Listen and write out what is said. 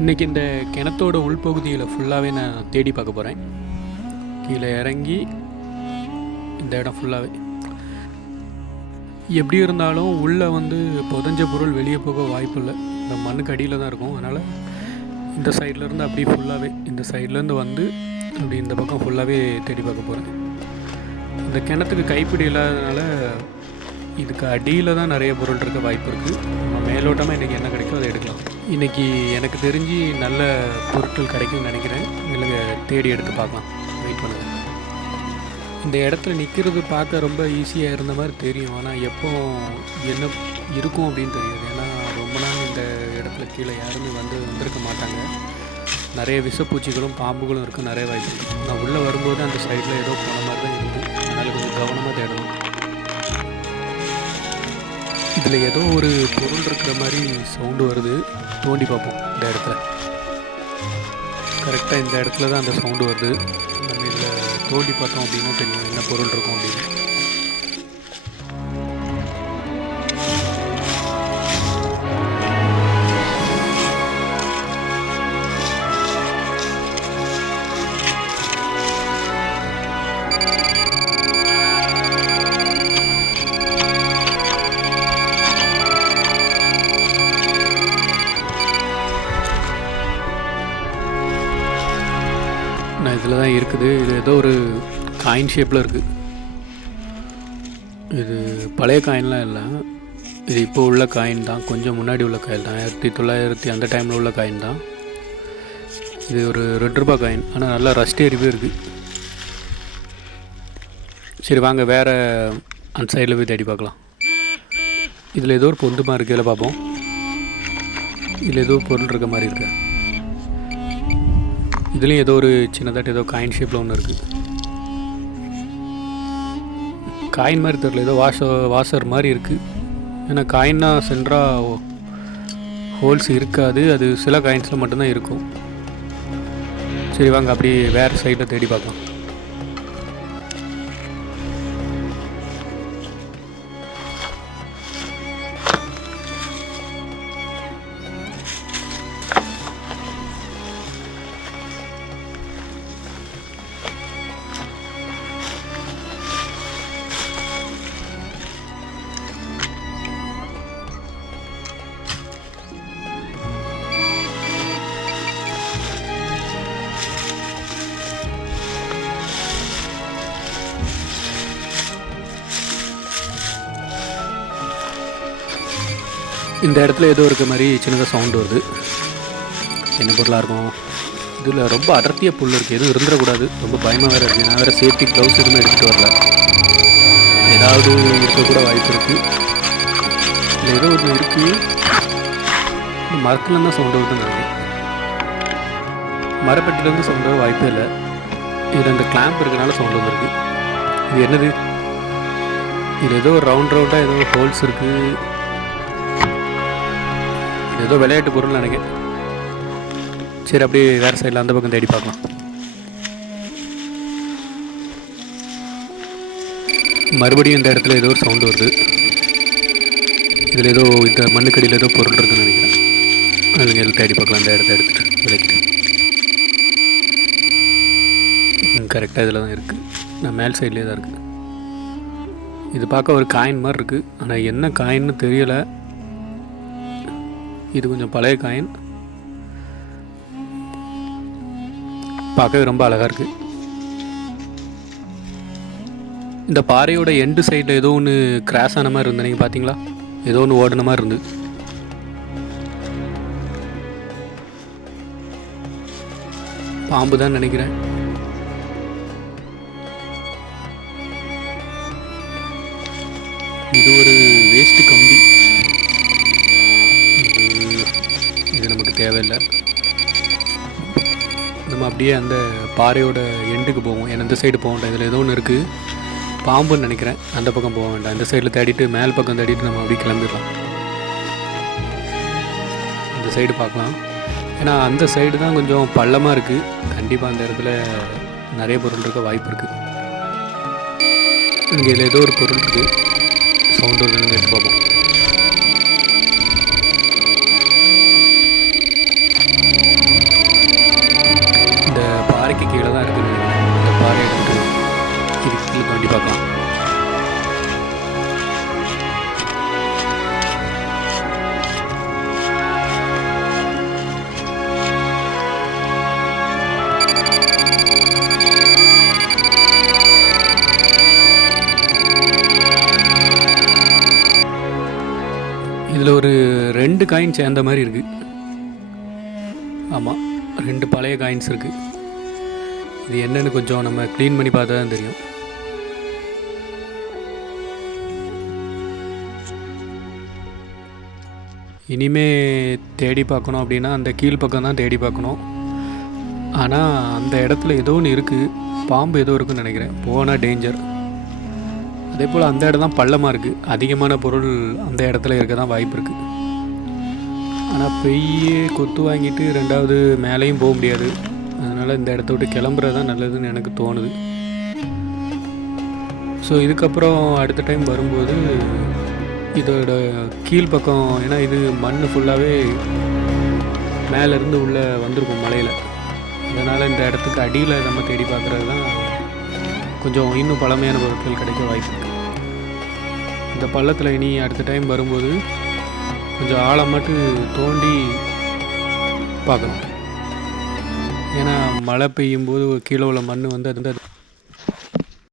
இன்றைக்கி இந்த கிணத்தோட உள்பகுதியில் ஃபுல்லாகவே நான் தேடி பார்க்க போகிறேன் கீழே இறங்கி இந்த இடம் ஃபுல்லாகவே எப்படி இருந்தாலும் உள்ளே வந்து புதஞ்ச பொருள் வெளியே போக வாய்ப்பு இல்லை. இந்த மண்ணுக்கு அடியில் தான் இருக்கும். அதனால் இந்த சைட்லேருந்து அப்படியே ஃபுல்லாகவே இந்த சைட்லேருந்து வந்து அப்படி இந்த பக்கம் ஃபுல்லாகவே தேடி பார்க்க போகிறேன் இந்த கிணத்துக்கு கைப்பிடி இல்லாததுனால இதுக்கு அடியில் தான் நிறைய பொருள் இருக்க வாய்ப்பு இருக்குது நம்ம மேலோட்டமாக இன்றைக்கி என்ன கிடைக்கோ அதை எடுக்கலாம். இன்றைக்கி எனக்கு தெரிஞ்சு நல்ல பொருட்கள் கிடைக்கும்னு நினைக்கிறேன். இல்லைங்க தேடி எடுத்து பார்க்கலாம். வெயிட் பண்ணுங்கள் இந்த இடத்துல நிற்கிறது பார்க்க ரொம்ப ஈஸியாக இருந்த மாதிரி தெரியும். ஆனால் எப்போ என்ன இருக்கும் அப்படின்னு தெரியாது. ஏன்னா ரொம்ப நாள் இந்த இடத்துல கீழே யாருமே வந்து வந்திருக்க மாட்டாங்க. நிறைய விஷப்பூச்சிகளும் பாம்புகளும் இருக்கும் நிறைய வாய்ப்பு நான் உள்ளே வரும்போது அந்த சைடில் இதில் ஏதோ ஒரு பொருள் இருக்கிற மாதிரி சவுண்டு வருது. தோண்டி பார்ப்போம் இந்த இடத்துல. கரெக்டாக இந்த இடத்துல தான் அந்த சவுண்டு வருது. நம்ம இதில் தோண்டி பார்த்தோம் அப்படின்னா தெரியும் என்ன பொருள் இருக்கும் அப்படின்னு. தான் இருக்குது. இது ஏதோ ஒரு காயின் ஷேப்பில் இருக்குது இது பழைய காயின்லாம் இல்லை. இது இப்போ உள்ள காயின் தான். கொஞ்சம் முன்னாடி உள்ள காயின் தான். ஆயிரத்தி தொள்ளாயிரத்தி அந்த டைமில் உள்ள காயின் தான். இது ஒரு ரெண்டு ரூபாய் காயின் ஆனால் நல்லா ரஸ்ட் எரிவே இருக்குது சரி வாங்க. வேறு அந்த சைடில் போய் தேடி பார்க்கலாம். இதில் ஏதோ ஒரு பொந்துமா இருக்குது பார்ப்போம். இதில் ஏதோ பொருள் இருக்க மாதிரி இருக்குது இதுலேயும் ஏதோ ஒரு சின்னதாட்டு ஏதோ காயின் ஷேப்பில் ஒன்று இருக்குது காயின் மாதிரி தெரில ஏதோ வாஷ வாஷர் மாதிரி இருக்குது ஏன்னா காயின்னா சென்ட்ரா ஹோல்ஸ் இருக்காது அது சில காயின்ஸில் மட்டும்தான் இருக்கும். சரி வாங்க அப்படி வேறு சைடில் தேடி பார்க்கலாம். இந்த இடத்துல ஏதோ இருக்க மாதிரி சின்னதாக சவுண்டு வருது. என்ன பொருளாக இருக்கும்? இதில் ரொம்ப அடர்த்தியாக புல் இருக்குது எதுவும் இருந்துடக்கூடாது. ரொம்ப பயமாக வேறு இருக்குது நான் வேறு சேஃப்டி க்ளவுஸ் எதுவுமே எடுத்துகிட்டு வரல. ஏதாவது இருக்கக்கூட வாய்ப்பு இருக்குது இல்லை ஏதோ ஒன்று இருக்குது இந்த மரத்துலேருந்து தான் சவுண்டு வருதுன்னு நினைக்கிறேன். மரப்பட்டிலேருந்து சவுண்டு வர வாய்ப்பே இல்லை. இதில் அந்த கிளாம்ப் இருக்கனால சவுண்டு வந்துருக்கு. இது என்னது? இது ஏதோ ரவுண்ட் ரவுண்டாக ஏதோ ஹோல்ஸ் இருக்குது ஏதோ விளையாட்டு பொருள் நினைக்கிறேன். சரி அப்படியே வேறு சைடில் அந்த பக்கம் தேடி பார்க்கலாம். மறுபடியும் இந்த இடத்துல ஏதோ ஒரு சவுண்டு வருது. இதில் ஏதோ இந்த மண்ணுக்கடியில் ஏதோ பொருள் இருக்குன்னு நினைக்கிறேன். அதுங்க எல்லாம் தேடி பார்க்கலாம் இந்த இடத்த எடுத்துகிட்டு விலைக்கிட்டு கரெக்டாக இதில் தான் இருக்குது நான் மேல் சைட்லேயே தான் இருக்குது இது பார்க்க ஒரு காயின் மாதிரி இருக்குது ஆனால் என்ன காயின்னு தெரியலை. இது கொஞ்சம் பழைய காயின் பார்க்கவே ரொம்ப அழகாக இருக்குது இந்த பாறையோட எண்டு சைடில் ஏதோ ஒன்று கிராஸ் ஆன மாதிரி இருந்து நீங்கள் பார்த்தீங்களா? ஏதோ ஒன்று ஓடின மாதிரி இருந்து பாம்பு தான் நினைக்கிறேன். இது ஒரு வேஸ்ட் கம்பி. தேவையில்லை. நம்ம அப்படியே அந்த பாறையோட எண்டுக்கு போவோம். ஏன்னா இந்த சைடு போக வேண்டாம். இதில் ஏதோ ஒன்று இருக்குது பாம்புன்னு நினைக்கிறேன். அந்த பக்கம் போக வேண்டாம். இந்த சைடில் தேடிட்டு மேல் பக்கம் தேடிட்டு நம்ம அப்படியே கிளம்பிடலாம். இந்த சைடு பார்க்கலாம். ஏன்னா அந்த சைடு தான் கொஞ்சம் பள்ளமாக இருக்குது கண்டிப்பாக அந்த இடத்துல நிறைய பொருள் இருக்க வாய்ப்பு இருக்குது இங்கே இதில் ஏதோ ஒரு பொருள் இருக்குது சவுண்ட் வருதுன்னு எடுத்து பார்ப்போம். ரெண்டு காயின் சேர்ந்த மாதிரி இருக்குது ஆமாம் ரெண்டு பழைய காயின்ஸ் இருக்குது இது என்னன்னு கொஞ்சம் நம்ம க்ளீன் பண்ணி பார்த்தா தான் தெரியும். இனிமே தேடி பார்க்கணும் அப்படின்னா அந்த கீழ் பக்கம் தான் தேடி பார்க்கணும். ஆனால் அந்த இடத்துல ஏதோ ஒன்று இருக்குது பாம்பு ஏதோ இருக்குன்னு நினைக்கிறேன். போனால் டேஞ்சர் அதே போல் அந்த இடம் தான் பள்ளமாக இருக்குது அதிகமான பொருள் அந்த இடத்துல இருக்க தான் வாய்ப்பு இருக்குது ஆனால் பெய்ய கொத்து வாங்கிட்டு ரெண்டாவது மேலேயும் போக முடியாது. அதனால் இந்த இடத்த விட்டு கிளம்புறது தான் நல்லதுன்னு எனக்கு தோணுது. ஸோ இதுக்கப்புறம் அடுத்த டைம் வரும்போது இதோட கீழ்ப்பக்கம் ஏன்னா இது மண் ஃபுல்லாகவே மேலேருந்து உள்ளே வந்திருக்கும் மலையில். அதனால் இந்த இடத்துக்கு அடியில் நம்ம தேடி பார்க்குறது தான் கொஞ்சம் இன்னும் பழமையான பொருட்கள் கிடைக்க வாய்ப்பு இருக்குது இந்த பள்ளத்தில் இனி அடுத்த டைம் வரும்போது கொஞ்சம் ஆழமாட்டு தோண்டி பார்க்கணும். ஏன்னா மழை பெய்யும் போது கீழே உள்ள மண் வந்து அது வந்து